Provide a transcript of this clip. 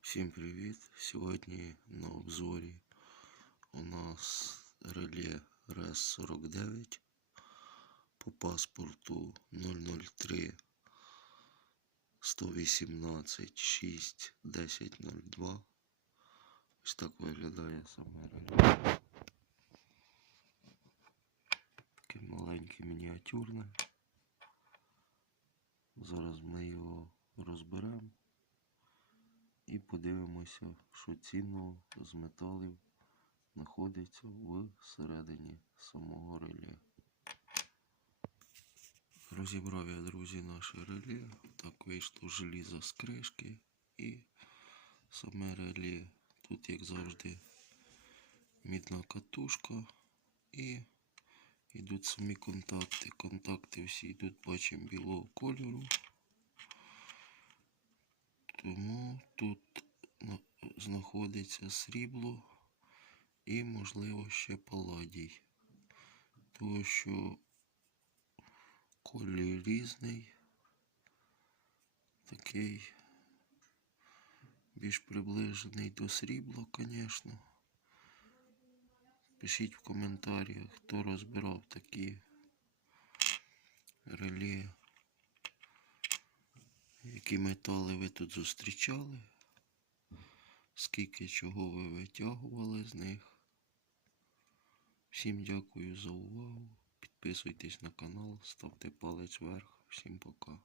Всім привіт! Сьогодні на обзорі у нас реле РЕС-49 по паспорту 003 118 6 1002. Ось так виглядає саме реле. Таке маленьке мініатюрне. Зараз ми його розберемо І подивимося, що цінного з металів знаходиться всередині самого реле. Розібрав я, друзі, наше реле. Так вийшло желізо з кришки і саме реле. Тут, як завжди, мідна катушка і йдуть самі контакти. Контакти всі йдуть, бачимо, білого кольору. Тому тут знаходиться срібло і, можливо, ще паладій. Тому що колір різний, такий більш приближений до срібла, звісно. Пишіть в коментарях, хто розбирав такі реле. Які метали ви тут зустрічали? Скільки чого ви витягували з них? Всім дякую за увагу. Підписуйтесь на канал, ставте палець вверх. Всім пока.